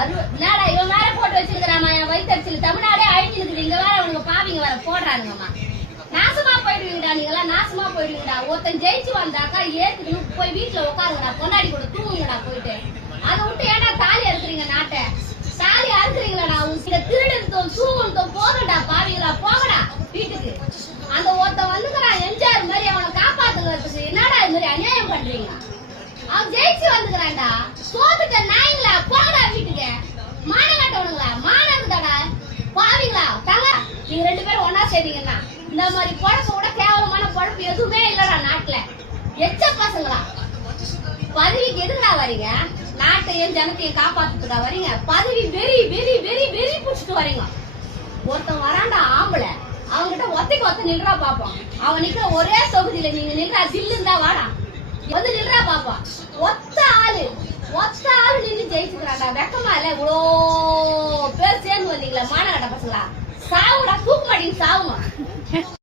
என்னடா இவன் மேல போட்டு வச்சிருக்கிறாமா என் வயிற்றுல தமிழ்நாடே அழிஞ்சிருக்குது. இங்க வேற அவங்க பாவிங்க வேற போடுறானுங்கம்மா. நாசமா போயிடுவீங்கடா, நீங்க எல்லாம் நாசமா போயிடுவீங்கடா. ஒருத்தன் ஜெயிச்சு வந்தாக்கா ஏத்துக்கணும், போய் வீட்டுல உட்காருங்கடா, பொண்டாடி கூட தூங்குங்கடா போயிட்டு. அதை விட்டு ஏன்டா தாலி அறுக்குறீங்க? நாட்டை தாலி அறுக்குறீங்களா? உங்க திருடத்தோம் சூழ்ந்தோம் போகண்டா பாவிங்களா, போகடா வீட்டுக்கு. அந்த ஒருத்தன் வந்துக்கிறான் எம்ஜிஆர் மாதிரி, அவனை காப்பாத்துக்கிறதுக்கு என்னடா இது மாதிரி அநியாயம் பண்றீங்க? அவன் ஜெயிச்சு வந்துக்கிறான்டா, சோத்துட்ட நாய்ங்களா, போகடா வீட்டுக்கு. மானம் கட்டவனுங்களா, மானக்குதாடா பாவிங்களா. தாங்க நீங்க 2 பேரும் ஒன்னா சேர்ந்தீங்கன்னா இந்த மாதிரி பொழப்ப கூட கேவலமான பொழப்பு எதுவுமே இல்லடா நாட்டுல. எச்ச பசங்களா, பதவிக்கு எதுக்குடா வரீங்க? நாட்டையும் ஜனத்தையும் காப்பாத்துட்டுடா வரீங்க. பதவி வெறி வெறி வெறி வெறி புடிச்சிட்டு வரீங்க. ஒருத்தன் வராண்டா ஆம்பளை, அவங்கிட்ட ஒத்த நில்றா பாப்போம். அவன் நிக்கிற ஒரே தொகுதியில நீங்க நில்றா, தில்லுந்தா வாடா வந்து நில்றா பாப்போம். ஒத்த ஆளு நின்று ஜெயிச்சுக்கிறாண்டா. வெக்கமா இல்ல? இவ்வளோ பேர் சேர்ந்து வந்தீங்களா மானகட்ட பசங்களா? சாவுடா, தூக்கு மாட்டீங்க, சாவுமா.